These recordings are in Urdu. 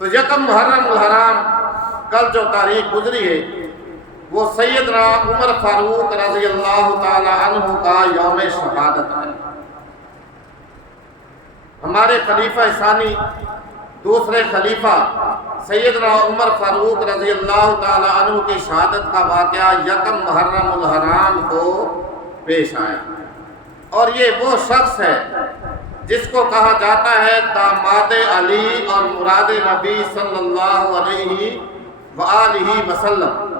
تو یکم محرم الحرام کل جو تاریخ گزری ہے وہ سیدنا عمر فاروق رضی اللہ تعالی عنہ کا یوم شہادت ہے۔ ہمارے خلیفہ ثانی دوسرے خلیفہ سیدنا عمر فاروق رضی اللہ تعالی عنہ کی شہادت کا واقعہ یکم محرم الحرام کو پیش آیا، اور یہ وہ شخص ہے جس کو کہا جاتا ہے داماد علی اور مراد نبی صلی اللہ علیہ وآلہ وسلم،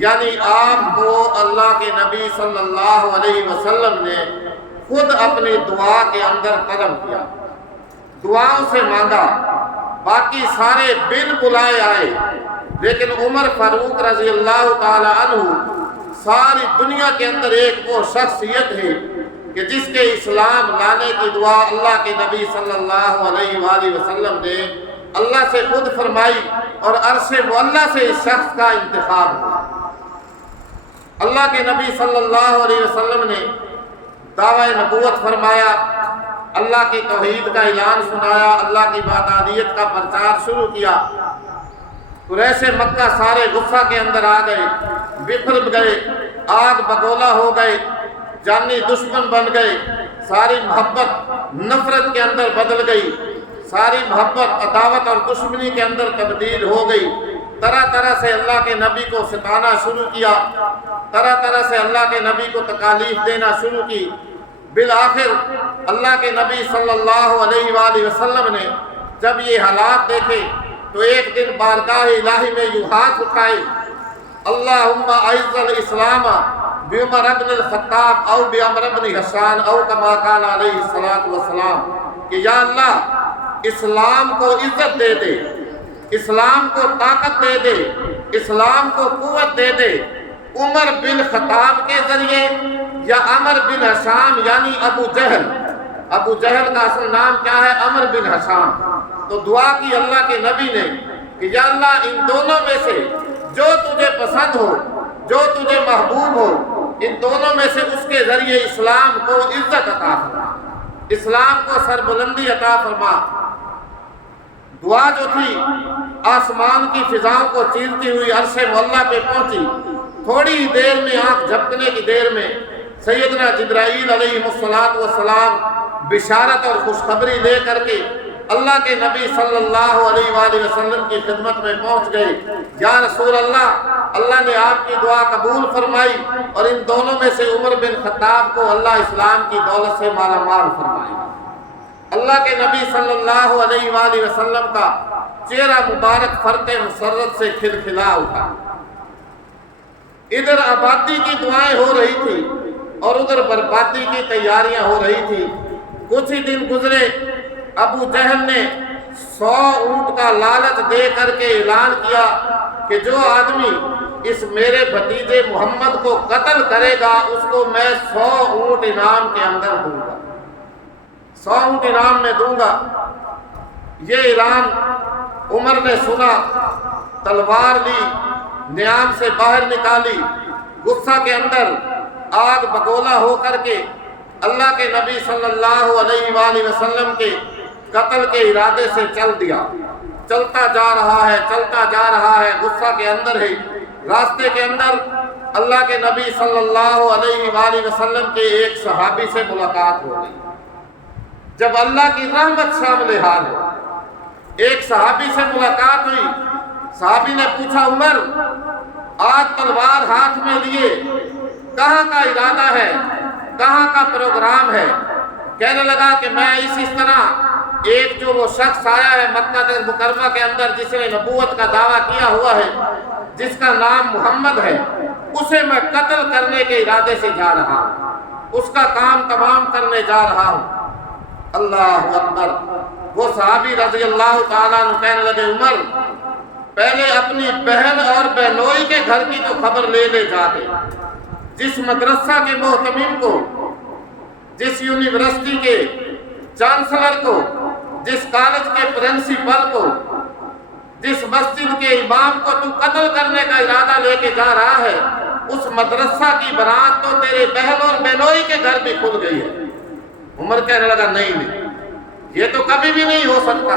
یعنی آپ کو اللہ کے نبی صلی اللہ علیہ وسلم نے خود اپنی دعا کے اندر طلب کیا، دعاؤں سے مانگا، باقی سارے بن بلائے آئے، لیکن عمر فاروق رضی اللہ تعالی عنہ ساری دنیا کے اندر ایک وہ شخصیت ہے کہ جس کے اسلام لانے کی دعا اللہ کے نبی صلی اللہ علیہ وآلہ وسلم نے اللہ سے خود فرمائی، اور عرش معلیٰ سے اس شخص کا انتخاب ہوا۔ اللہ کے نبی صلی اللہ علیہ وسلم نے دعوی نبوت فرمایا، اللہ کی توحید کا اعلان سنایا، اللہ کی وحدانیت کا پرچار شروع کیا۔ قریش مکہ سارے غصہ کے اندر آ گئے، بکھر گئے، آگ بگولا ہو گئے، جانی دشمن بن گئے، ساری محبت نفرت کے اندر بدل گئی، ساری محبت عداوت اور دشمنی کے اندر تبدیل ہو گئی۔ طرح طرح سے اللہ کے نبی کو ستانا شروع کیا، طرح طرح سے اللہ کے نبی کو تکالیف دینا شروع کی۔ بالآخر اللہ کے نبی صلی اللہ علیہ وآلہ وسلم نے جب یہ حالات دیکھے تو ایک دن بارگاہ الہی میں یوں ہاتھ اٹھائے، اللہم اعز الاسلام بعمر ابن الخطاب او بعمر ابن حسان او کما کان علیہ السلام، کہ یا اللہ اسلام کو عزت دے دے، اسلام کو طاقت دے دے، اسلام کو قوت دے دے، عمر بن خطاب کے ذریعے یا عمر بن حشام یعنی ابو جہل، ابو جہل کا اصل نام کیا ہے؟ عمر بن حشام۔ تو دعا کی اللہ کے نبی نے کہ یا اللہ ان دونوں میں سے جو تجھے پسند ہو، جو تجھے محبوب ہو، ان دونوں میں سے اس کے ذریعے اسلام کو عزت عطا فرما، اسلام کو سربلندی عطا فرما۔ دعا جو تھی آسمان کی فضاؤں کو چیرتی ہوئی عرش معلیٰ پہ پہنچی۔ تھوڑی دیر میں آنکھ جھپکنے کی دیر میں سیدنا جبرائیل علیہ السلام بشارت اور خوشخبری لے کر کے اللہ کے نبی صلی اللہ علیہ وآلہ وسلم کی خدمت میں پہنچ گئے۔ یا رسول اللہ، اللہ نے آپ کی دعا قبول فرمائی، اور ان دونوں میں سے عمر بن خطاب کو اللہ اسلام کی دولت سے مالا مال فرمائی۔ اللہ کے نبی صلی اللہ علیہ وآلہ وسلم کا چہرہ مبارک فرط مسرت سے کھلکھلا اٹھا۔ ادھر آبادی کی دعائیں ہو رہی تھی اور ادھر بربادی کی تیاریاں ہو رہی تھی۔ کچھ ہی دن گزرے، ابو جہل نے 100 اونٹ کا لالچ دے کر کے اعلان کیا کہ جو آدمی اس میرے بھتیجے محمد کو قتل کرے گا اس کو میں 100 اونٹ انعام کے اندر دوں گا، 100 اونٹ انعام میں دوں گا۔ یہ اعلان عمر نے سنا، تلوار لی، نیام سے باہر نکالی، غصہ کے اندر آگ بگولا ہو کر کے اللہ کے نبی صلی اللہ علیہ وآلہ وسلم کے قتل کے ارادے سے چل دیا۔ چلتا جا رہا ہے، چلتا جا رہا ہے، غصہ کے اندر ہے۔ راستے کے اندر اللہ کے نبی صلی اللہ علیہ وآلہ وسلم کے ایک صحابی سے ملاقات ہو گئی۔ جب اللہ کی رحمت شامل حال ہے، ایک صحابی سے ملاقات ہوئی۔ صحابی نے پوچھا، عمر آج تلوار ہاتھ میں لیے کہاں کا ارادہ ہے، کہاں کا پروگرام ہے؟ کہنے لگا کہ میں اس طرح ایک جو وہ شخص آیا ہے مکہ مکرمہ کے اندر جس نے نبوت کا دعویٰ کیا ہوا ہے، جس کا نام محمد ہے، اسے میں قتل کرنے کے ارادے سے جا رہا ہوں، اس کا کام تمام کرنے جا رہا ہوں۔ اللہ اکبر۔ وہ صحابی رضی اللہ تعالیٰ عنہ کہنے لگے، عمر پہلے اپنی بہن اور بہنوئی کے گھر کی تو خبر لے لے جا کے، جس مدرسہ کے محتمم کو، جس یونیورسٹی کے چانسلر کو، جس کالج کے پرنسپل کو، جس مسجد کے امام کو تو قتل کرنے کا ارادہ لے کے جا رہا ہے، اس مدرسہ کی برات تو تیرے بہن اور بہنوئی کے گھر بھی کھل گئی ہے۔ عمر کہنے لگا، نہیں، یہ تو کبھی بھی نہیں ہو سکتا۔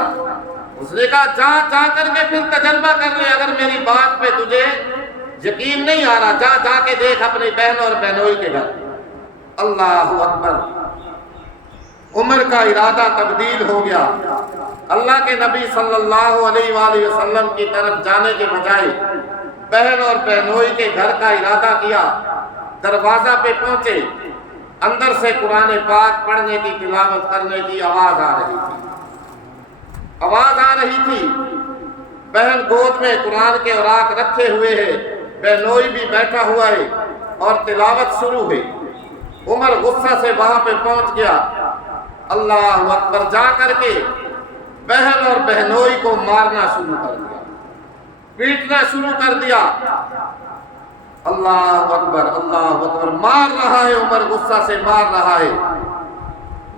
اس نے کہا جا جا کر کے پھر تجربہ کر لے، اگر میری بات پہ تجھے یقین نہیں آ رہا، جا جا کے دیکھ اپنی بہن اور بہنوئی کے گھر۔ اللہ اکبر، عمر کا ارادہ تبدیل ہو گیا۔ اللہ کے نبی صلی اللہ علیہ وآلہ وسلم کی طرف جانے کے بجائے بہن اور بہنوئی کے گھر کا ارادہ کیا۔ دروازہ پہ پہنچے، اندر سے قرآن پاک پڑھنے کی، تلاوت کرنے کی آواز آ رہی تھی، آواز آ رہی تھی۔ بہن گود میں قرآن کے اوراق رکھے ہوئے ہے، بہنوئی بھی بیٹھا ہوا ہے اور تلاوت شروع ہے۔ عمر غصہ سے وہاں پہ پہنچ گیا، اللہ اکبر، جا کر کے بہن اور بہنوئی کو مارنا شروع کر دیا، پیٹنا شروع کر دیا۔ اللہ اکبر، اللہ اکبر، مار رہا ہے عمر، غصہ سے مار رہا ہے۔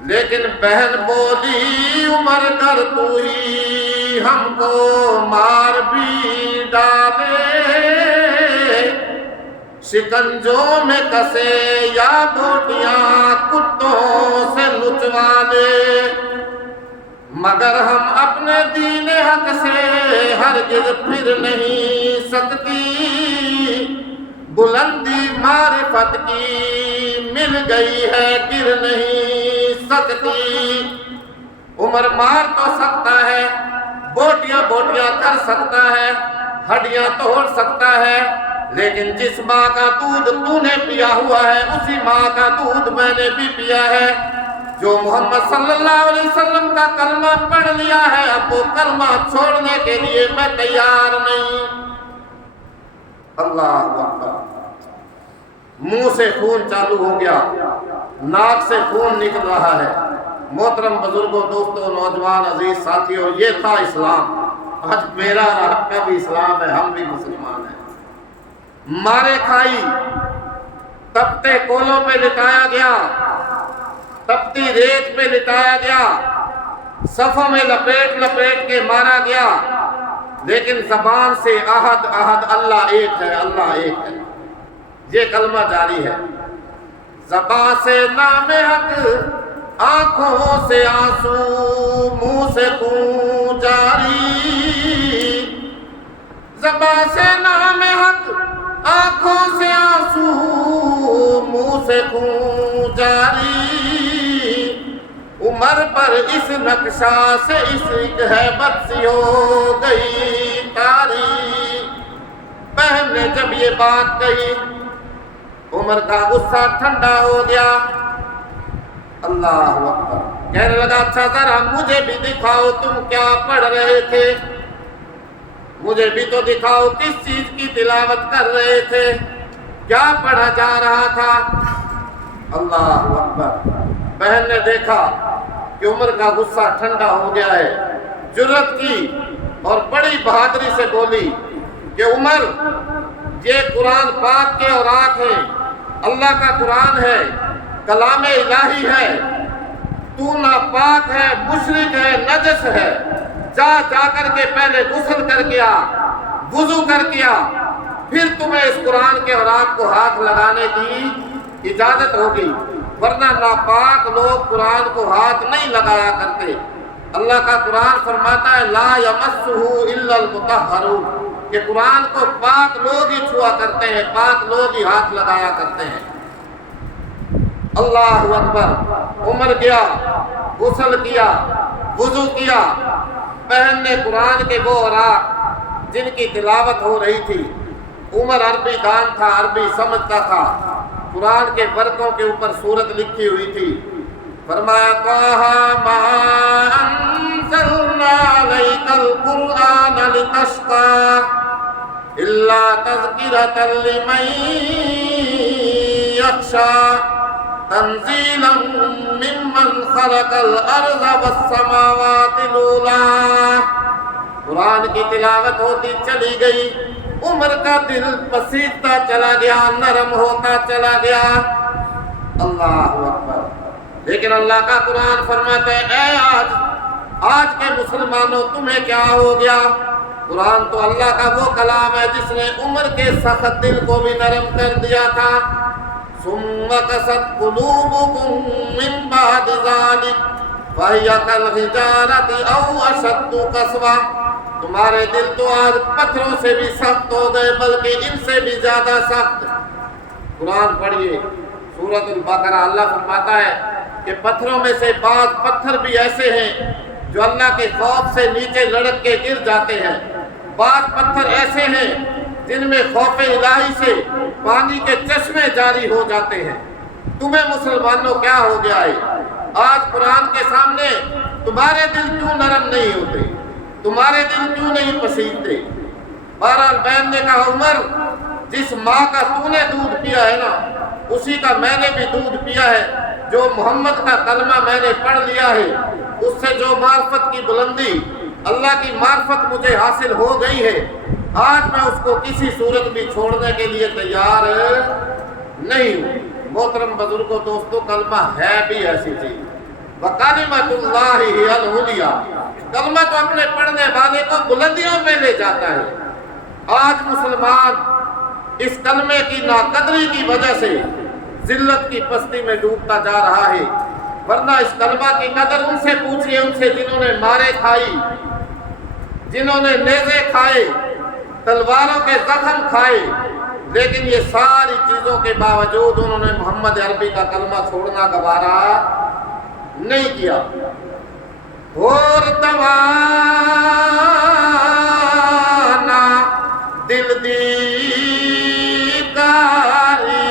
لیکن بہن بولی عمر کر تو ہی ہم کو مار بھی ڈالے، شکنجوں میں کسے یا بوٹیاں کتوں سے لچوا لے، مگر ہم اپنے دین حق سے ہرگز پھر نہیں سکتی، بلندی معرفت کی مل گئی ہے گر نہیں سکتی۔ عمر مار تو سکتا ہے، بوٹیاں بوٹیاں کر سکتا ہے، ہڈیاں توڑ سکتا ہے، لیکن جس ماں کا دودھ تو نے پیا ہوا ہے اسی ماں کا دودھ میں نے بھی پیا ہے۔ جو محمد صلی اللہ علیہ وسلم کا کلمہ پڑھ لیا ہے، اب وہ کلمہ چھوڑنے کے لیے میں تیار نہیں۔ اللہ اکبر، منہ سے خون چالو ہو گیا، ناک سے خون نکل رہا ہے۔ محترم بزرگوں، دوستوں، نوجوان، عزیز ساتھیوں، یہ تھا اسلام۔ آج میرا اور آپ کا بھی اسلام ہے، ہم بھی مسلمان ہیں۔ مارے کھائی، تپتے کولوں پہ لٹایا گیا، تپتی ریت پہ لٹایا گیا، صفوں میں لپیٹ لپیٹ کے مارا گیا، لیکن زبان سے احد احد، اللہ ایک ہے، اللہ ایک ہے، یہ کلمہ جاری ہے۔ زبان سے نام حق، آنکھوں سے آنسو، منہ سے خون جاری، زبان سے نام حق، آنکھوں سے آنسو، منہ سے خون جاری، عمر پر اس نقشہ سے عشق ہے بد سی ہو گئی تاری۔ بہن نے جب یہ بات کہی، عمر کا غصہ ٹھنڈا ہو گیا۔ اللہ اکبر، کہنے لگا اچھا ذرا مجھے بھی دکھاؤ تم کیا پڑھ رہے تھے، مجھے بھی تو دکھاؤ کس چیز کی تلاوت کر رہے تھے، کیا پڑھا جا رہا تھا۔ اللہ اکبر، بہن نے دیکھا کہ عمر کا غصہ ٹھنڈا ہو گیا ہے، جرأت کی اور بڑی بہادری سے بولی کہ عمر، یہ قرآن پاک کے اوراق ہیں، اللہ کا قرآن ہے، کلام الہی ہے، تو ناپاک ہے، مشرک ہے، نجس ہے، جا جا کر کے پہلے غسل کر کے آ، وضو کر کے آ، پھر تمہیں اس قرآن کے اوراق کو ہاتھ لگانے کی اجازت ہوگی، ورنہ ناپاک لوگ قرآن کو ہاتھ نہیں لگایا کرتے۔ اللہ کا قرآن فرماتا ہے لا یمسہ الا المطہرون، کہ قرآن کو پاک لوگ ہی چھوا کرتے ہیں، پاک لوگ ہی ہاتھ لگایا کرتے ہیں۔ اللہ اکبر، عمر گیا، غسل کیا، وضو کیا، بہن نے قرآن کے وہ اوراق جن کی تلاوت ہو رہی تھی، عمر عربی دان تھا، عربی سمجھتا تھا، قرآن کے ورقوں کے اوپر سورت لکھی ہوئی تھی، فرمایا طٰہٰ مَا أَنزَلْنَا عَلَيْكَ الْقُرْآنَ لِتَشْقَىٰ إِلَّا تَذْكِرَةً لِمَن يَخْشَىٰ تنزیلا ممن خلق الارض والسماوات العلی۔ قرآن کی تلاوت ہوتی چلی گئی، عمر کا دل پسیجتا چلا گیا، نرم ہوتا چلا گیا۔ اللہ اکبر، لیکن اللہ کا قرآن فرماتا ہے اے آج کے مسلمانوں تمہیں کیا ہو گیا؟ قرآن تو اللہ کا وہ کلام ہے جس نے عمر کے سخت دل کو بھی نرم کر دیا تھا۔ ثم قست قلوبكم من بعد ذلك وَهِيَ كَالْحِجَارَةِ أَوْ أَشَدُّ قَسْوَةً، تمہارے دل تو آج پتھروں سے بھی سخت ہو گئے بلکہ ان سے بھی زیادہ سخت۔ قرآن پڑھیے سورۃ البقرہ، اللہ فرماتا ہے کہ پتھروں میں سے بعض پتھر بھی ایسے ہیں جو اللہ کے خوف سے نیچے لڑک کے گر جاتے ہیں، بعض پتھر ایسے ہیں جن میں خوف الہی سے پانی کے چشمے جاری ہو جاتے ہیں۔ تمہیں مسلمانوں کیا ہو گیا ہے؟ آج قرآن کے سامنے تمہارے دل کیوں نرم نہیں ہوتے؟ تمہارے دل کیوں نہیں پسیجتے؟ بہرحال بہن نے کہا عمر، جس ماں کا تو نے دودھ پیا ہے نا، اسی کا میں نے بھی دودھ پیا ہے۔ جو محمد کا کلمہ میں نے پڑھ لیا ہے، اس سے جو معرفت کی بلندی، اللہ کی معرفت مجھے حاصل ہو گئی ہے، آج میں اس کو کسی صورت بھی چھوڑنے کے لیے تیار نہیں ہوں۔ محترم بزرگوں، دوستوں، کلمہ ہے بھی ایسی چیز، وَكَلِمَةُ اللَّهِ هِيَ الْعُلْيَا، کلمہ تو اپنے پڑھنے والے کو بلندیوں میں لے جاتا ہے۔ آج مسلمان اس کلمے کی ناقدری کی وجہ سے ذلت کی پستی میں ڈوبتا جا رہا ہے، ورنہ اس کلمہ کی قدر ان سے پوچھئے، ان سے جنہوں نے مارے کھائی، جنہوں نے نیزے کھائے، تلواروں کے زخم کھائے، لیکن یہ ساری چیزوں کے باوجود انہوں نے محمد عربی کا کلمہ چھوڑنا گوارا نہیں کیا۔ اور دوانا دل دی کاری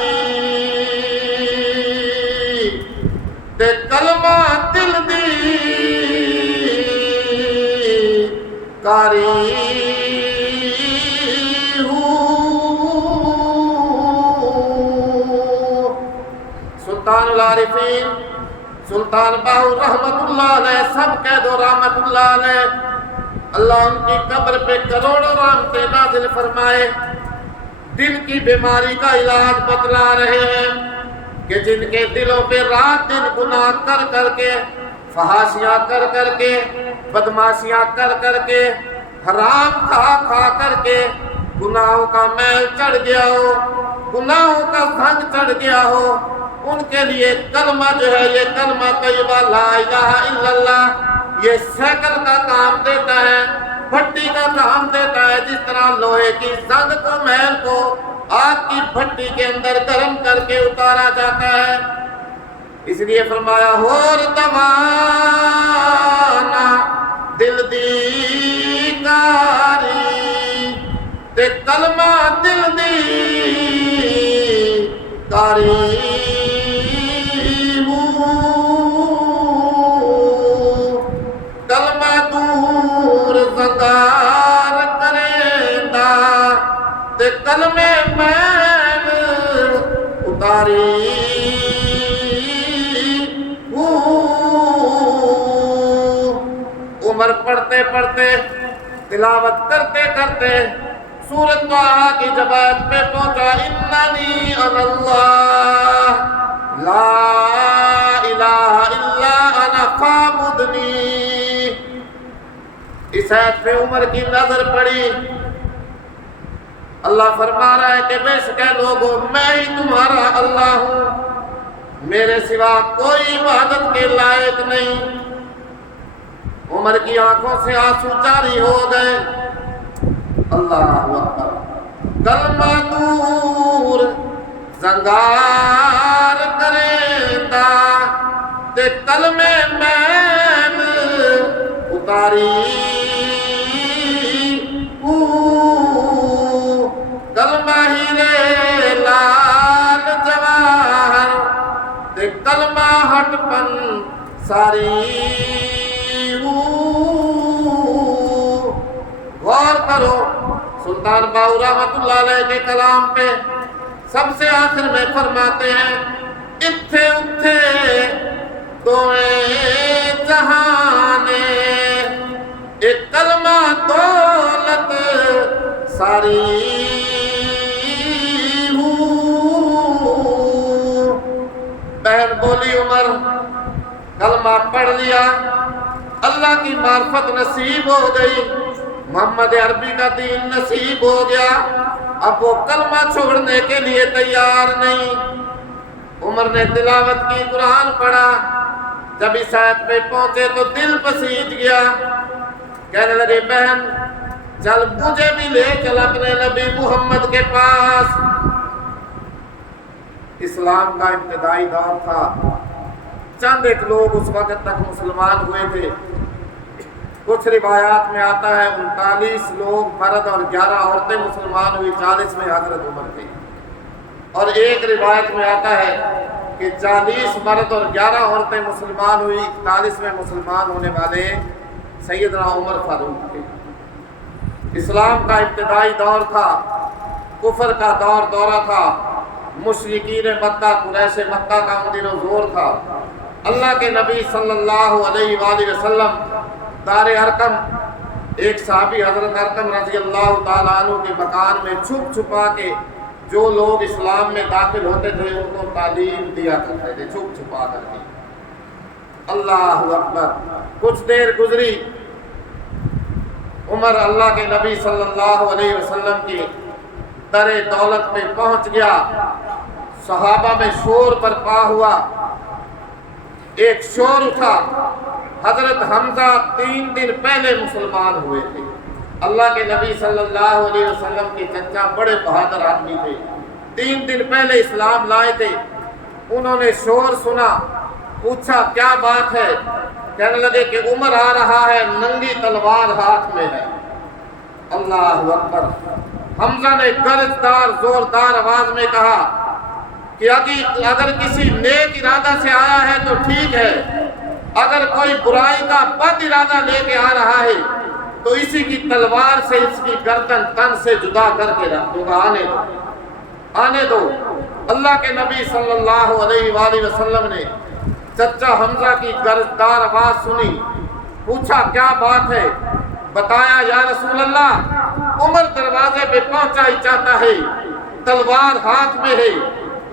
تے کلمہ دل دی کاری سلطان العارفین سلطان باہو رحمت اللہ علیہ، سب کہہ دو رحمت اللہ علیہ، اللہ ان کی قبر پہ کروڑوں رحمتیں نازل فرمائے، دل کی بیماری کا علاج بتلا رہے ہیں کہ جن کے دلوں پہ رات دن گناہ کر کر کے، فحاشیاں کر کر کے، بدماشیاں کر کر کے، حرام کھا کھا کر کے گناہوں کا میل چڑھ گیا ہو، گناہوں کا زنگ چڑھ گیا ہو، ان کے لیے کلمہ جو ہے، یہ کلمہ طیبہ لا الہ الا اللہ، یہ سیکل کا کام دیتا ہے، بھٹی کا کام دیتا ہے، جس طرح لوہے کی زنگ کو، میل کو آگ کی بھٹی کے اندر گرم کر کے اتارا جاتا ہے۔ اس لیے فرمایا ہور دوانا دل دی کاری تے کلمہ دل دی کاری، کلمہ دور زنگار کریندا تے کلمے مین اتاری، عمر پڑھتے پڑھتے، تلاوت کرتے کرتے سورۃ طٰہٰ کی جب آیت پہ پہنچا، اننی انا اللہ لا الہ الا انا فاعبدنی، اس آیت پہ عمر کی نظر پڑی۔ اللہ فرما رہا ہے کہ بے شک لوگوں، میں ہی تمہارا اللہ ہوں، میرے سوا کوئی عبادت کے لائق نہیں۔ عمر کی آنکھوں سے آنسو جاری ہو گئے۔ اللہ اکبر، کلمہ دور زنگار کریندا تے کلمے مین اتاری، کلمہ ہیرے لال جواہر تے کلمہ ہٹ پن ساری۔ غور کرو سلطان باہو رحمت اللہ علیہ کے کلام پہ، سب سے آخر میں فرماتے ہیں، اتھے اتھے دوئے جہانے ایک کلمہ دولت ساری، بہن بولی عمر کلمہ پڑھ لیا، اللہ کی معرفت نصیب ہو گئی، محمد عربی کا دین نصیب ہو گیا، اب وہ کلمہ چھوڑنے کے لیے تیار نہیں۔ عمر نے تلاوت کی، قرآن پڑھا، جب اس آیت پہ پہنچے تو دل پسیج گیا، کہنے لگے بہن چل مجھے بھی لے چل اپنے نبی محمد کے پاس۔ اسلام کا ابتدائی دور تھا، چند ایک لوگ اس وقت تک مسلمان ہوئے تھے۔ کچھ روایات میں آتا ہے 39 لوگ مرد اور 11 عورتیں مسلمان ہوئی، 40 میں حضرت عمر تھی۔ اور ایک روایت میں آتا ہے کہ 40 مرد اور 11 عورتیں مسلمان ہوئی، 41 میں مسلمان ہونے والے سیدنا عمر فاروق تھے۔ اسلام کا ابتدائی دور تھا، کفر کا دورہ تھا، مشرکین مکہ قریش مکہ کا ان دنوں زور تھا۔ اللہ کے نبی صلی اللہ علیہ وآلہ وسلم دار ارقم، ایک صحابی حضرت ارقم رضی اللہ تعالیٰ عنہ کے مکان میں چھپ چھپا کے جو لوگ اسلام میں داخل ہوتے تھے ان کو تعلیم دیا کرتے تھے، چھپ چھپا کر کے۔ اللہ اکبر۔ کچھ دیر گزری، عمر اللہ کے نبی صلی اللہ علیہ وسلم کی در دولت پہ پہنچ گیا، صحابہ میں شور برپا ہوا، ایک شور اٹھا، حضرت حمزہ 3 دن پہلے مسلمان ہوئے تھے۔ اللہ کے نبی صلی اللہ علیہ وسلم کے چچا بڑے بہادر آدمی تھے، 3 دن پہلے اسلام لائے تھے۔ انہوں نے شور سنا، پوچھا کیا بات ہے؟ کہنے لگے کہ عمر آ رہا ہے، ننگی تلوار ہاتھ میں ہے۔ اللہ اکبر۔ حمزہ نے گرجدار زوردار آواز میں کہا کہ اگر کسی نیک ارادہ سے آیا ہے تو ٹھیک ہے، اگر کوئی برائی کا بد ارادہ لے کے آ رہا ہے تو اسی کی تلوار سے اس کی گردن تن سے جدا کر کے رکھ دوں گا، آنے دو۔ اللہ کے نبی صلی اللہ علیہ وآلہ وسلم نے چچا حمزہ کی گرجدار آواز سنی، پوچھا کیا بات ہے؟ بتایا یا رسول اللہ عمر دروازے پہ پہنچا ہی چاہتا ہے، تلوار ہاتھ میں ہے،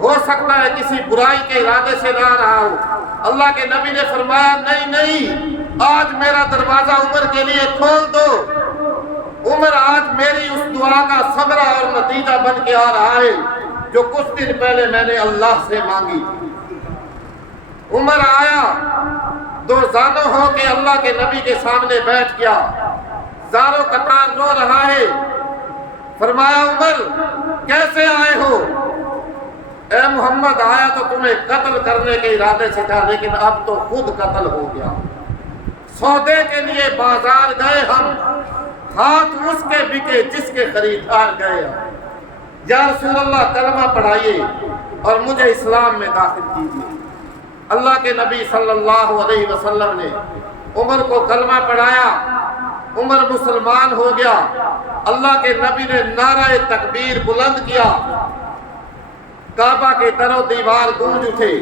ہو سکتا ہے کسی برائی کے ارادے سے نہ رہا ہو۔ اللہ کے نبی نے فرمایا نہیں، آج میرا دروازہ عمر کے لیے کھول دو۔ عمر آج میری اس دعا کا ثمرہ اور نتیجہ بن کے آ رہا ہے جو کچھ دن پہلے میں نے اللہ سے مانگی تھی۔ عمر آیا، 2 زانوں ہو کے اللہ کے نبی کے سامنے بیٹھ گیا، زاروں قطار رو رہا ہے۔ فرمایا عمر کیسے آئے ہو؟ اے محمد آیا تو تمہیں قتل کرنے کے ارادے سے تھا، لیکن اب تو خود قتل ہو گیا۔ سودے کے لیے بازار گئے ہم، ہاتھ اس کے بکے جس کے خریدار گئے ہم۔ یا رسول اللہ کلمہ پڑھائیے اور مجھے اسلام میں داخل کیجیے۔ اللہ کے نبی صلی اللہ علیہ وسلم نے عمر کو کلمہ پڑھایا، عمر مسلمان ہو گیا۔ اللہ کے نبی نے نعرہ تکبیر بلند کیا، کعبہ کے در و دیوار گونج اٹھے۔